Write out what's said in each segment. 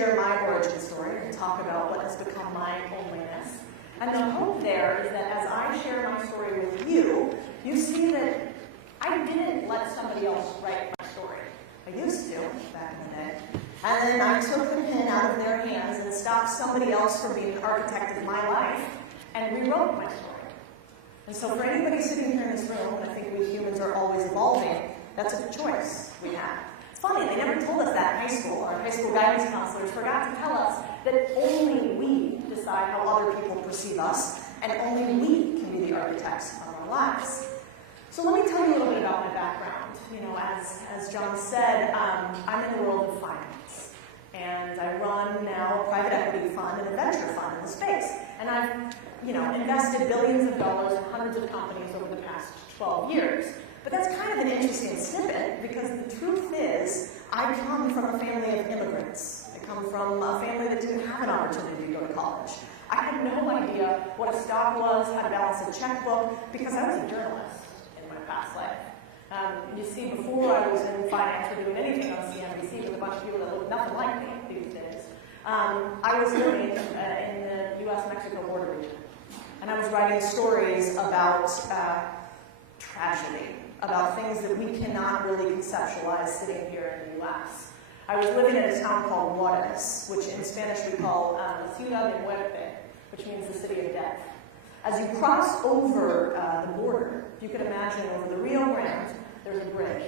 share my origin story and talk about what has become my homeliness. And the hope there is that as I share my story with you, you see that I didn't let somebody else write my story. I used to, back in the day. And then I took the pen out of their hands and stopped somebody else from being the architect of my life and rewrote my story. And so for anybody sitting here in this room, and I think we humans are always evolving, that's a choice we have. It's funny, they never told us that in high school. Our high school guidance counselors forgot to tell us that only we decide how other people perceive us, and only we can be the architects of our lives. So let me tell you a little bit about my background. You know, as John said, I'm in the world of finance. And I run now a private equity fund and a venture fund in the space. And I've, invested billions of dollars in hundreds of companies over the past 12 years. But that's kind of an interesting snippet, because the truth is, I come from a family of immigrants. I come from a family that didn't have an opportunity to go to college. I had no idea what a stock was, how to balance a checkbook, because I was a journalist in my past life. You see, before I was in finance or doing anything on CNBC with a bunch of people that looked nothing like me these days, I was living in the U.S.-Mexico border region. And I was writing stories about tragedy, about things that we cannot really conceptualize sitting here in the U.S. I was living in a town called Juarez, which in Spanish we call Ciudad de Muerte, which means the city of death. As you cross over the border, you can imagine over the Rio Grande, there's a bridge.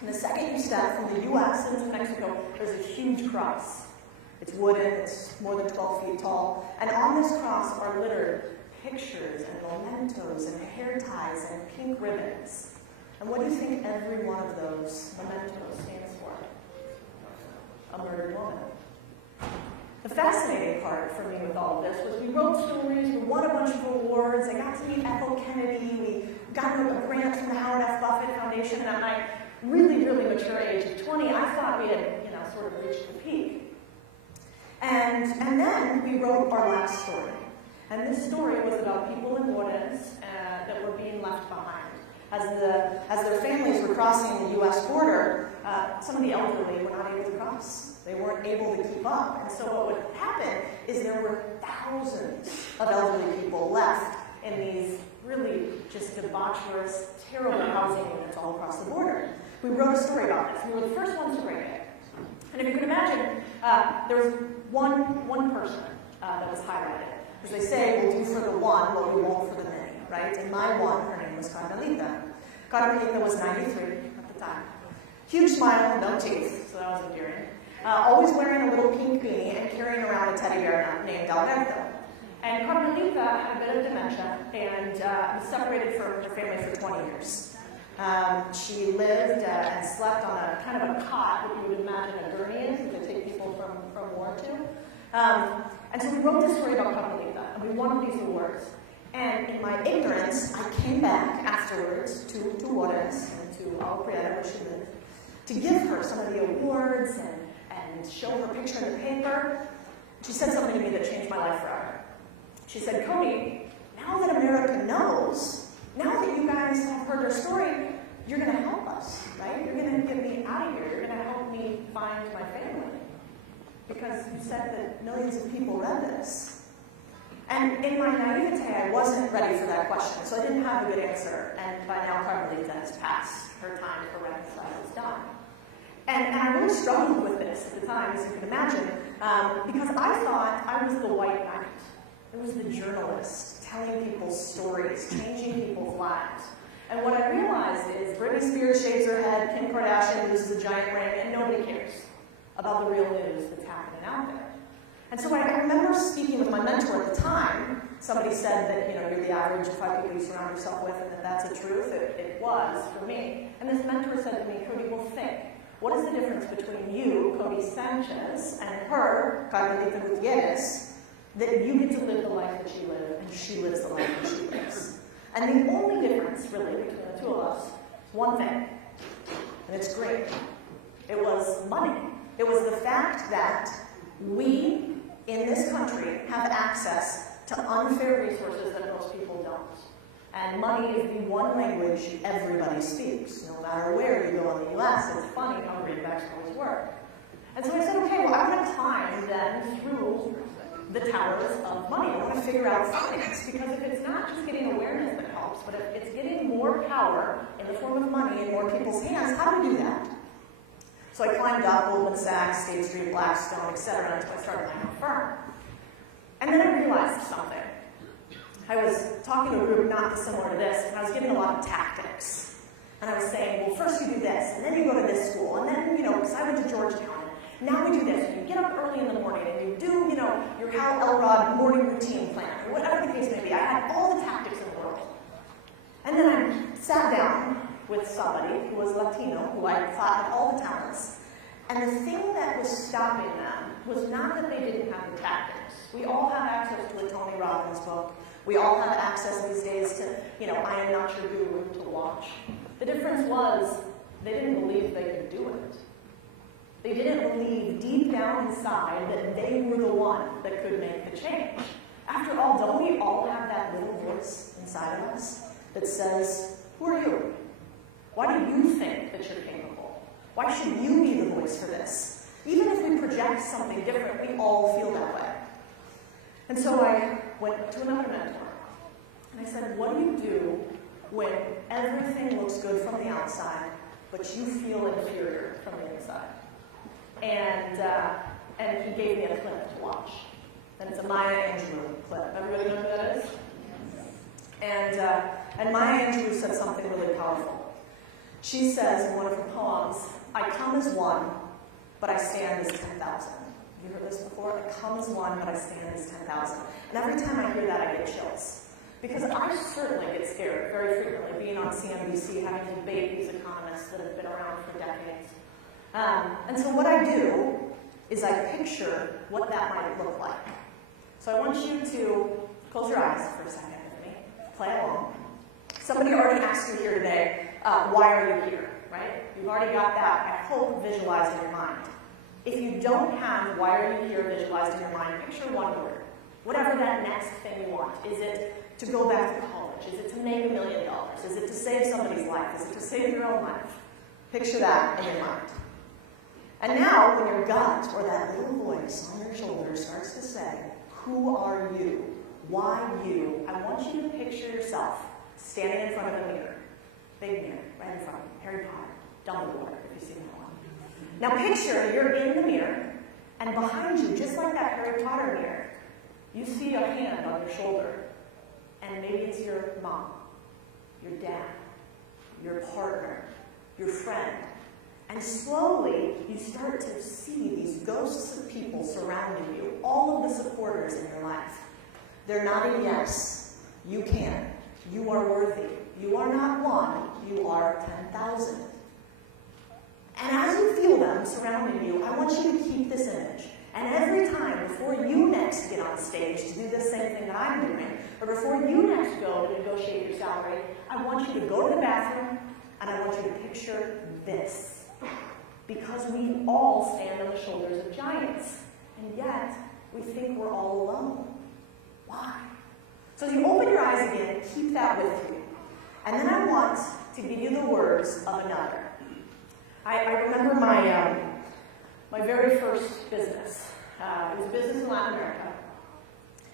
And the second you step from the U.S. into Mexico, there's a huge cross. It's wooden, it's more than 12 feet tall. And on this cross are littered pictures and mementos and hair ties and pink ribbons. And what do you think every one of those mementos stands for? A murdered woman. The fascinating part for me with all of this was we wrote stories, we won a bunch of awards, I got to meet Ethel Kennedy, we got a grant from the Howard F. Buffett Foundation, and at my really, really mature age of 20, I thought we had, sort of reached the peak. And then we wrote our last story. And this story was about people in Juarez that were being left behind. As their families were crossing the U.S. border, some of the elderly were not able to cross. They weren't able to keep up. And so what would happen is there were thousands of elderly people left in these really just debaucherous, terrible housing units all across the border. We wrote a story about this. We were the first ones to bring it. And if you could imagine, there was one person that was highlighted. As they say, we'll do for the one what we won't for the many, right? And my one, her name was Carmelita. Carmelita was 93 at the time. Huge smile, no teeth, so that was endearing. Always wearing a little pink beanie and carrying around a teddy bear named Alberto. And Carmelita had a bit of dementia and was separated from her family for 20 years. She lived and slept on a kind of a cot, what you would imagine a gurney is, that they take people from war to. And so we wrote this story about Carmelita, and we won these awards. And in my ignorance, I came back afterwards to Juarez and to Agua Prieta, where she lived, to give her some of the awards and show her picture in the paper. She said something to me that changed my life forever. She said, Codie, now that America knows, now that you guys have heard her story, you're going to help us, right? You're going to get me out of here. You're going to help me find my family. Because you said that millions of people read this. And in my naivete, I wasn't ready for that question, so I didn't have a good answer. And by now, Carmelita has passed. Her time for reconcile is done. And I really struggled with this at the time, as you can imagine, because I thought I was the white knight. I was the journalist, telling people's stories, changing people's lives. And what I realized is Britney Spears shaves her head, Kim Kardashian loses a giant ring, and nobody cares about the real news that's happening out there. And so I remember speaking with my mentor at the time. Somebody said that, you're the average of 5 people you surround yourself with, and that that's a truth. It was for me. And this mentor said to me, Codie, well, think. What is the difference between you, Codie Sanchez, and her, Carmelita Gutierrez, that you get to live the life that you live, and she lives the life that she lives? And the only difference, really, between the two of us is one thing, and it's great. It was money. It was the fact that we, in this country, have access to unfair resources that most people don't. And money is the one language everybody speaks. No matter where you go in the U.S., it's funny how greenbacks always work. And so I said, okay, well, I'm going to climb the towers of money. I want to figure out finance, because if it's not just getting awareness that helps, but if it's getting more power in the form of money in more people's hands, how do we do that? So I climbed up Goldman Sachs, State Street, Blackstone, etc., until I started my own firm. And then I realized something. I was talking to a group not dissimilar to this, and I was giving a lot of tactics. And I was saying, well, first you do this, and then you go to this school, and then, because I went to Georgetown, and now we do this, and you get up early in the morning, and you do, your Hal Elrod morning routine plan, or whatever the case may be. I had all the tactics in the world. And then I sat down with somebody who was Latino, who I thought had all the talents, and the thing that was stopping them was not that they didn't have the tactics. We all have access to a Tony Robbins book. We all have access these days to, I Am Not Your Guru to watch. The difference was they didn't believe they could do it. They didn't believe deep down inside that they were the one that could make the change. After all, don't we all have that little voice inside of us that says, who are you? Why do you think that you're capable? Why should you be the voice for this? Even if we project something different, we all feel that way. And so I went to another mentor, and I said, what do you do when everything looks good from the outside, but you feel inferior from the inside? And he gave me a clip to watch. And it's a Maya Angelou clip. Everybody know who that is? And Maya Angelou said something really powerful. She says in one of her poems, I come as one, but I stand as 10,000. Have you heard this before? I come as one, but I stand as 10,000. And every time I hear that, I get chills. Because I certainly get scared very frequently, being on CNBC, having to debate these economists that have been around for decades. And so what I do is I picture what that might look like. So I want you to close your eyes for a second with me, play along. Somebody already asked you here today, why are you here, right? You've already got that, I hope, visualized in your mind. If you don't have why are you here visualized in your mind, picture one word. Whatever that next thing you want. Is it to go back to college? Is it to make $1 million? Is it to save somebody's life? Is it to save your own life? Picture that in your mind. And now, when your gut, or that little voice on your shoulder starts to say, who are you? Why you? I want you to picture yourself standing in front of a mirror. Big mirror, right in front of you. Harry Potter, Dumbledore, if you've seen that one. Now picture you're in the mirror, and behind you, just like that Harry Potter mirror, you see a hand on your shoulder. And maybe it's your mom, your dad, your partner, your friend. And slowly, you start to see these ghosts of people surrounding you, all of the supporters in your life. They're nodding yes, you can, you are worthy. You are not one, you are 10,000. And as you feel them surrounding you, I want you to keep this image. And every time, before you next get on stage to do the same thing that I'm doing, or before you next go to negotiate your salary, I want you to go to the bathroom, and I want you to picture this. Because we all stand on the shoulders of giants, and yet we think we're all alone. Why? So as you open your eyes again, keep that with you. And then I want to give you the words of another. I remember my very first business. It was a business in Latin America,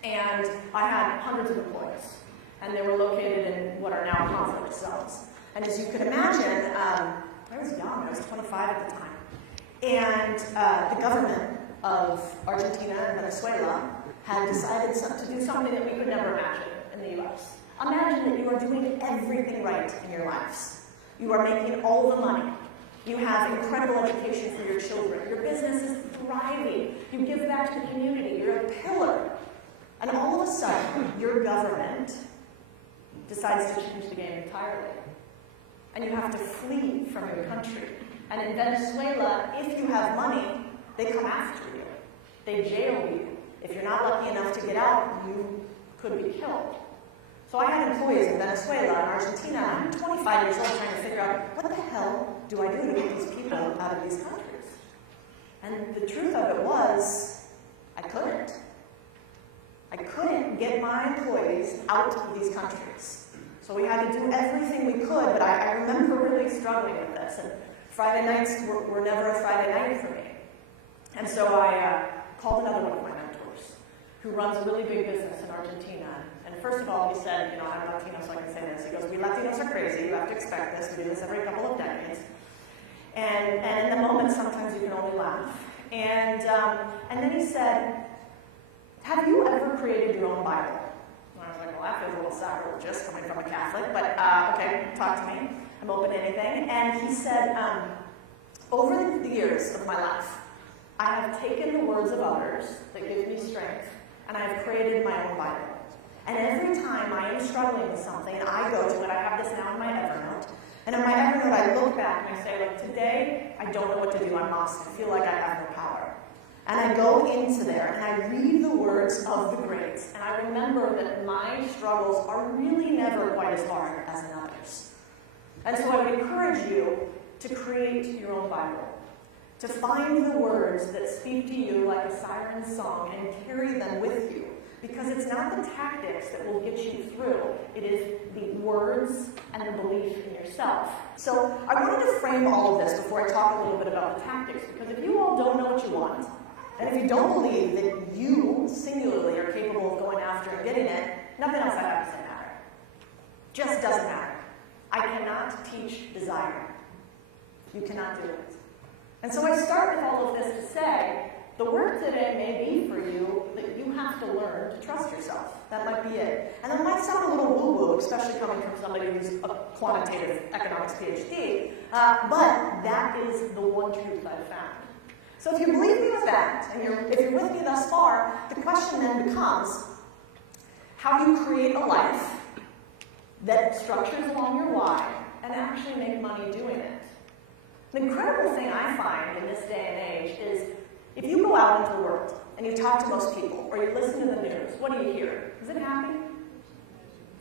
and I had hundreds of employees, and they were located in what are now conflict zones. And as you can imagine, I was young, I was 25 at the time. And the government of Argentina and Venezuela had decided to do something that we could never imagine in the US. Imagine that you are doing everything right in your lives. You are making all the money. You have incredible education for your children. Your business is thriving. You give back to the community. You're a pillar. And all of a sudden, your government decides to change the game entirely. And you have to flee from your country. And in Venezuela, if you have money, they come after you. They jail you. If you're not lucky enough to get out, you could be killed. So I had employees in Venezuela and Argentina. I'm 25 years old trying to figure out, what the hell do I do to get these people out of these countries? And the truth of it was, I couldn't. I couldn't get my employees out of these countries. So we had to do everything we could, but I remember really struggling with this. And Friday nights were never a Friday night for me. And so I called another one of my mentors, who runs a really big business in Argentina. And first of all, he said, I'm Latino, so I can say this. He goes, we Latinos are crazy. You have to expect this. We do this every couple of decades. And in the moment, sometimes you can only laugh. And then he said, have you ever created your own Bible? And I was like, well, that feels a little sacrilegious coming from a Catholic, but okay, talk to me. I'm open to anything. And he said, over the years of my life, I have taken the words of others that give me strength, and I have created my own Bible. And every time I am struggling with something, I go to it. I have this now in my Evernote. And in my Evernote, I look back and I say, like, today, I don't know what to do. I'm lost. I feel like I have no power. And I go into there, and I read the words of the greats. And I remember that my struggles are really never quite as hard as in others. And so I would encourage you to create your own Bible, to find the words that speak to you like a siren song and carry them with you. Because it's not the tactics that will get you through. It is the words and the belief in yourself. So I wanted to frame all of this before I talk a little bit about the tactics. Because if you all don't know what you want, and if you don't believe that you singularly are capable of going after and getting it, nothing else I have to say matters. Just doesn't matter. I cannot teach desire. You cannot do it. And so I start with all of this to say, the work today may be for you that you have to learn to trust yourself. That might be it. And that might sound a little woo-woo, especially coming from somebody who's a quantitative economics PhD, but that is the one truth I've found. So if you believe me with that, and if you're with me thus far, the question then becomes, how do you create a life that structures along your why and actually make money doing it? The incredible thing I find in this day and age is if you go out into the world and you talk to most people or you listen to the news, what do you hear? Is it happy?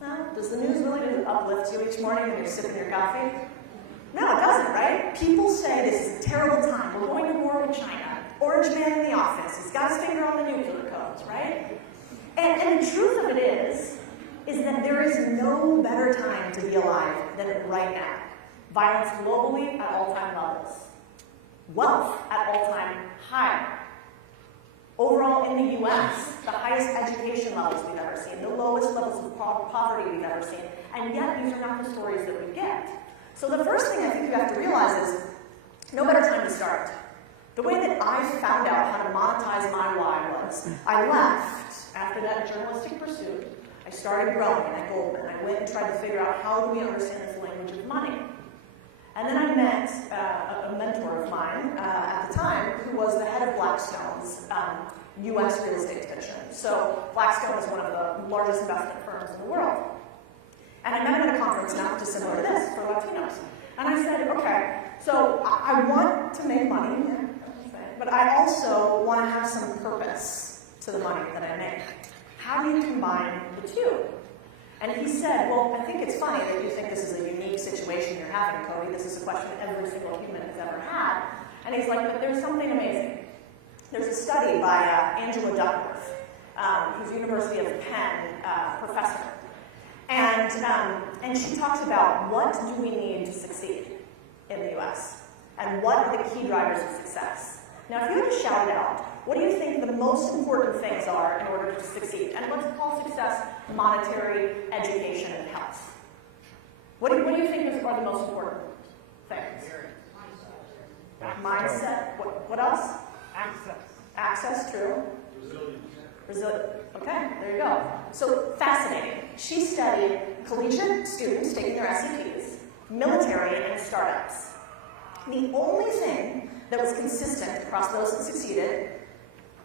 No? Does the news really uplift you each morning when you're sipping your coffee? No, it doesn't, right? People say this is a terrible time. We're going to war with China. Orange man in the office. He's got his finger on the nuclear codes, right? And the truth of it is that there is no better time to be alive than right now. Violence globally at all-time levels. Wealth at all-time high. Overall in the U.S., the highest education levels we've ever seen, the lowest levels of poverty we've ever seen, and yet these are not the stories that we get. So the first thing I think you have to realize is, no better time to start. The way that I found out how to monetize my why was, I left after that journalistic pursuit. I started growing at Goldman. I went and tried to figure out how do we understand this language of money. And then I met a mentor of mine at the time who was the head of Blackstone's U.S. real estate division. So Blackstone is one of the largest investment firms in the world. And I met him at a conference not dissimilar to this for Latinos. And I said, okay, so I want to make money, but I also want to have some purpose to the money that I make. How do you combine the two? And he said, well, I think it's funny that you think this is a unique situation you're having, Codie. This is a question every single human has ever had. And he's like, but there's something amazing. There's a study by Angela Duckworth, who's University of Penn professor. And she talks about what do we need to succeed in the U.S. and what are the key drivers of success. Now, if you had to shout it out, what do you think the most important things are in order to succeed? And let's call success monetary, education, and health. What do you think are the most important things? Mindset. What else? Access, true. Resilience. Okay, there you go. So, fascinating. She studied collegiate students taking their SATs, military, and startups. The only thing that was consistent across those that succeeded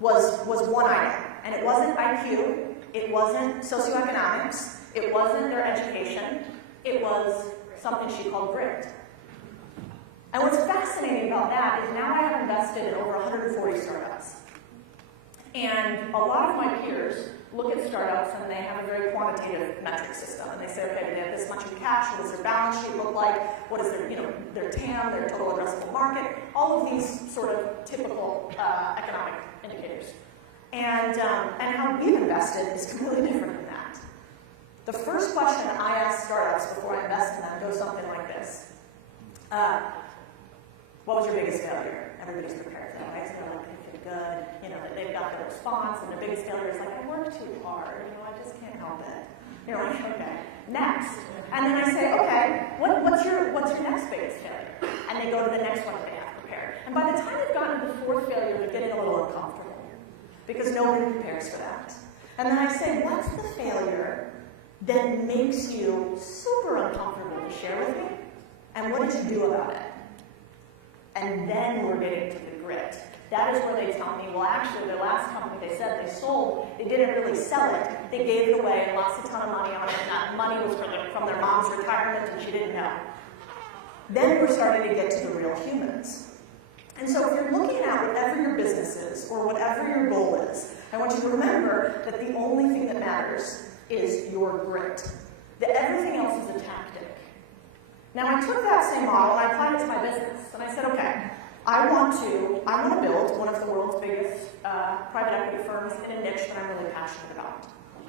was one item. And it wasn't IQ, it wasn't socioeconomics, it wasn't their education, it was something she called grit. And what's fascinating about that is now I have invested in over 140 startups. And a lot of my peers look at startups and they have a very quantitative metric system. And they say, okay, they have this much in cash, what does their balance sheet look like, what is their TAM, their total addressable market, all of these sort of typical economic indicators. And how we've invested is completely different than that. The first question I ask startups before I invest in them goes something like this. What was your biggest failure? Everybody's prepared for that, right? So they're like, feel good, that they've got their response, and their biggest failure is like, I work too hard, I just can't help it. You're like, okay, next. And then I say, okay, what's your next biggest failure? And they go to the next one that they have prepared. And by the time they've gotten to the fourth failure, they're getting a little uncomfortable because nobody prepares for that. And then I say, what's the failure that makes you super uncomfortable to share with me? And what did you do about it? And then we're getting to the grit. That is where they tell me, well, actually, the last company they said they sold, they didn't really sell it. They gave it away and lost a ton of money on it, and that money was from their mom's retirement, and she didn't know. Then we're starting to get to the real humans. And so if you're looking at whatever your business is, or whatever your goal is, I want you to remember that the only thing that matters is your grit. That everything else is a tactic. Now, I took that same model and I applied it to my business. And I said, okay, I want to build one of the world's biggest private equity firms in a niche that I'm really passionate about.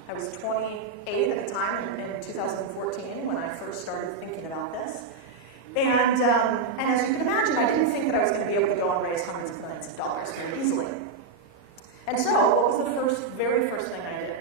I was 28 at the time in 2014 when I first started thinking about this. And as you can imagine, I didn't think that I was going to be able to go and raise hundreds of millions of dollars very easily. And so, what was the very first thing I did?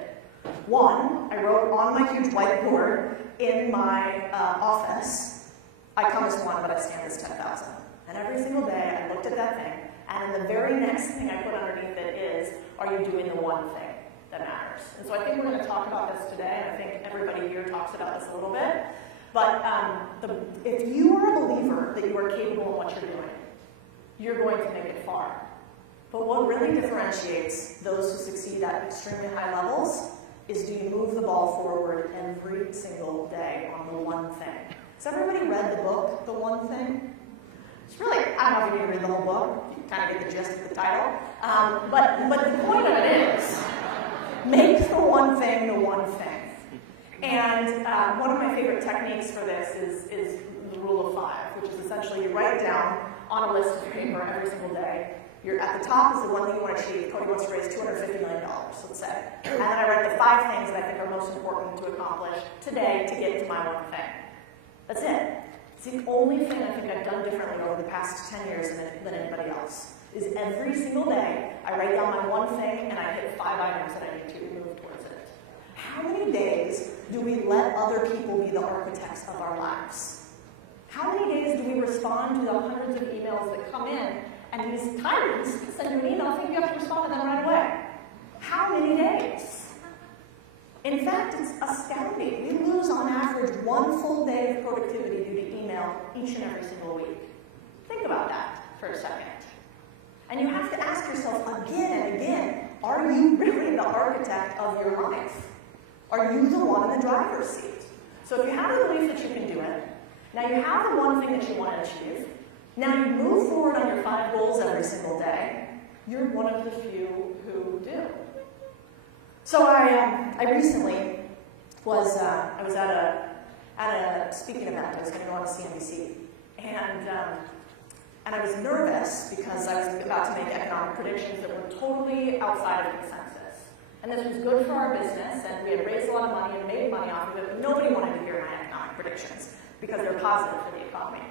One, I wrote on my huge whiteboard in my office, I come as one, but I stand as 10,000. And every single day, I looked at that thing, and then the very next thing I put underneath it is, are you doing the one thing that matters? And so I think we're going to talk about this today, and I think everybody here talks about this a little bit. But if you are a believer that you are capable of what you're doing, you're going to make it far. But what really differentiates those who succeed at extremely high levels is, do you move the ball forward every single day on the one thing? Has everybody read the book, The One Thing? It's really, I don't know if you need to read the whole book. You kind of get the gist of the title. But the point of it is, make the one thing the one thing. And one of my favorite techniques for this is the rule of 5, which is essentially you write down on a list of paper every single day. You're at the top is the one thing you want to achieve. Codie wants to raise $250 million, let's say. And then I write the 5 things that I think are most important to accomplish today to get to my one thing. That's it. It's the only thing I think I've done differently over the past 10 years than anybody else. Is every single day, I write down my one thing and I hit 5 items that I need to move towards it. How many days do we let other people be the architects of our lives? How many days do we respond to the hundreds of emails that come in, and these tyrants send you an email thinking you have to respond to them right away? How many days? In fact, it's astounding. We lose, on average, 1 full day of productivity due to email each and every single week. Think about that for a second. And you have to ask yourself again and again, are you really the architect of your life? Are you the one in the driver's seat? So if you have the belief that you can do it, now you have the one thing that you want to achieve, now you move forward on your 5 goals every single day, you're one of the few who do. So I recently was at a speaking event. I was going to go on to CNBC, and I was nervous because I was about to make economic predictions that were totally outside of consensus. And this was good for our business, and we had raised a lot of money and made money off of it, but nobody wanted to hear my economic predictions because they're positive for the economy.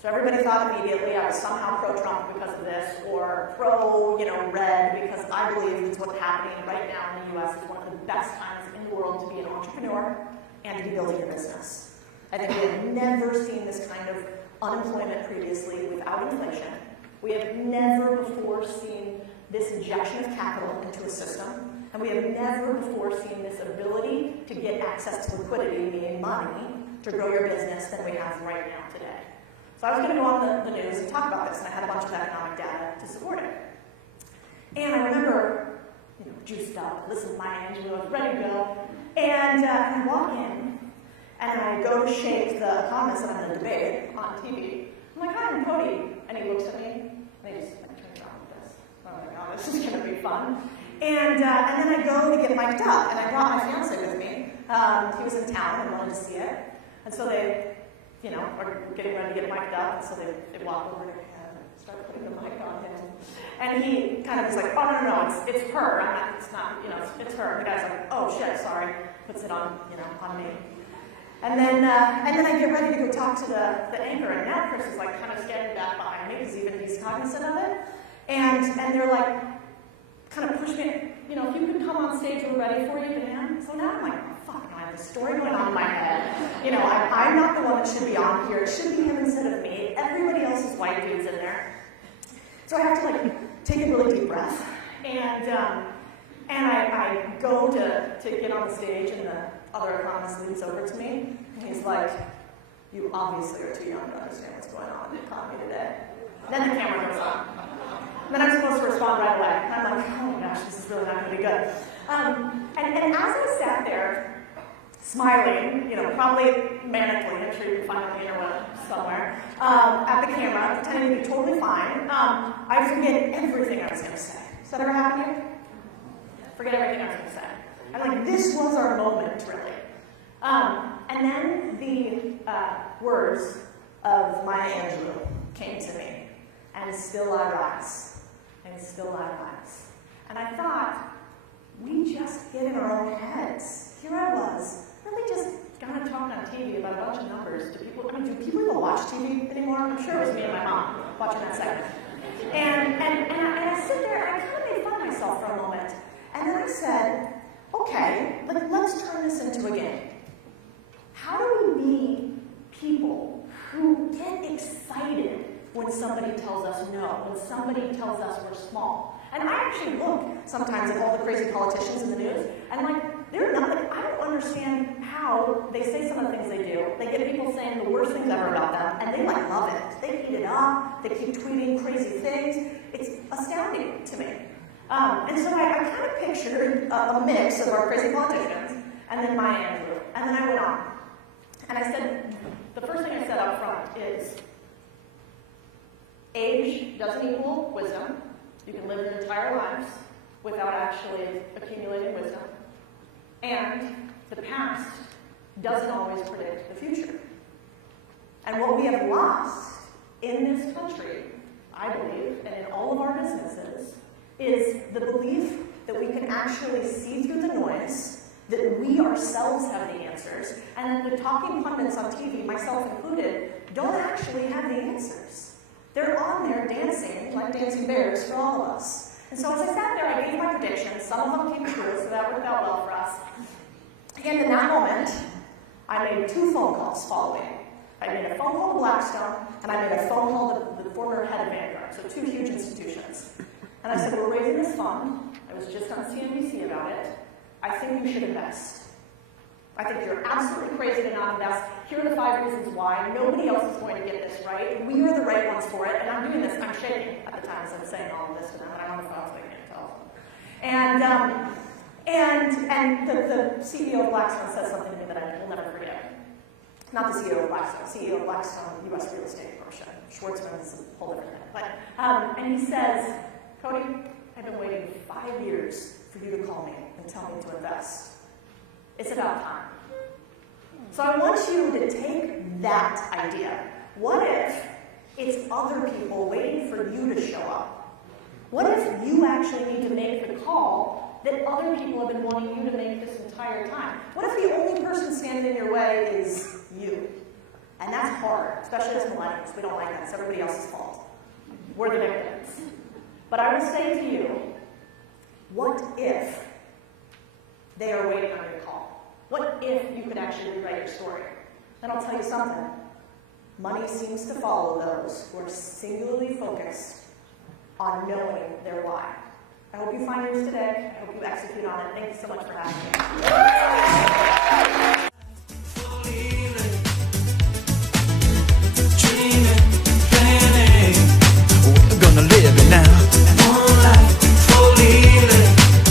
So everybody thought immediately I was somehow pro-Trump because of this, or pro-red, because I believe that's what's happening right now in the U.S. is one of the best times in the world to be an entrepreneur and to be building your business. I think we have never seen this kind of unemployment previously without inflation. We have never before seen this injection of capital into a system, and we have never before seen this ability to get access to liquidity, meaning money, to grow your business than we have right now today. So I was going to go on the news and talk about this, and I had a bunch of economic data to support it. And I remember, juiced up, listened to Maya Angelou, I was ready to go, and I walk in, and I go to shake the economist that I'm going to debate on TV. I'm like, hi, I'm Codie. And he looks at me, and he just turns around like this. Oh my God, this is going to be fun. And then I go to get mic'd up, and I brought my fiance with me. He was in town and wanted to see it. And so they, are getting ready to get mic'd up, and so they walk over to him and start putting the mic on him. And he kind of is like, oh, no, it's her. It's not, it's her. And the guy's like, oh, shit, sorry. Puts it on, on me. And then I get ready to go talk to the anchor, and now Chris is like kind of standing back behind me because he's cognizant of it. And they're like, kind of push me, you know, if you could come on stage, we're ready for you, Dan. So now I'm like, oh, fuck, I have this story going on in my head. You know, I'm not the one that should be on here. It should be him instead of me. Everybody else is white dudes in there. So I have to, like, take a really deep breath. And I go to get on the stage, and the other economist leans over to me, and he's like, you obviously are too young to understand what's going on in the economy today. And then the camera goes on. And then I'm supposed to respond right away. And I'm like, oh my gosh, this is really not going to be good. And as I sat there, smiling, you know, probably manically, I'm sure you can find it on the interweb somewhere, at the camera, pretending to be totally fine, I forget everything I was going to say. Does that ever happen to you? Forget everything I was going to say. And like, this was our moment, really. And then the words of Maya Angelou came to me. And still I rise. And still I rise. And I thought, we just get in our own heads. Here I was, really just kind of talking on TV about a bunch of numbers. Do people even watch TV anymore? I'm sure it was me and my mom watching that segment. And I sit there, and I kind of made fun of myself for a moment. And then I said, okay, let's turn this into a game. How do we be people who get excited when somebody tells us no, when somebody tells us we're small? And I actually look sometimes at all the crazy politicians in the news, and like, they're not, like, I don't understand how they say some of the things they do. They get people saying the worst things ever about them, and they like love it. They eat it up, they keep tweeting crazy things. It's astounding to me. And so I kind of pictured a mix of our crazy politicians, and then Maya Angelou, and then I went on. And I said, the first thing I said up front is, age doesn't equal wisdom. You can live your entire lives without actually accumulating wisdom. And the past doesn't always predict the future. And what we have lost in this country, I believe, and in all of our businesses, is the belief that we can actually see through the noise, that we ourselves have the answers, and that the talking pundits on TV, myself included, don't actually have the answers. They're on there dancing like dancing bears for all of us. And so as I sat there, I gave my predictions. Some of them came true, so that worked out well for us. And in that moment, I made 2 phone calls following. I made a phone call to Blackstone, and I made a phone call to the former head of Vanguard, so 2 huge institutions. And I said, we're raising this fund. I was just on CNBC about it. I think you should invest. I think you're absolutely crazy to not invest. Here are the 5 reasons why. Nobody else is going to get this right. We are the right ones for it. And I'm doing this. I'm shaking at the time as I'm saying all of this to them. And I'm on the phone, so they can't tell. And the CEO of Blackstone says something to me that I will never forget. Not the CEO of Blackstone. CEO of Blackstone, U.S. Real Estate Corporation. Schwartzman is a whole different thing. But, and he says, Codie, I've been waiting 5 years for you to call me and tell me to invest. It's about time. So I want you to take that idea. What if it's other people waiting for you to show up? What if you actually need to make the call that other people have been wanting you to make this entire time? What if the only person standing in your way is you? And that's hard, especially as millennials. We don't like that. It's everybody else's fault. We're the victims. But I would say to you, what if they are waiting on your call? What if you could actually rewrite your story? Then I'll tell you something. Money seems to follow those who are singularly focused on knowing their why. I hope you find yours today. I hope you execute on it. Thank you so much for having me.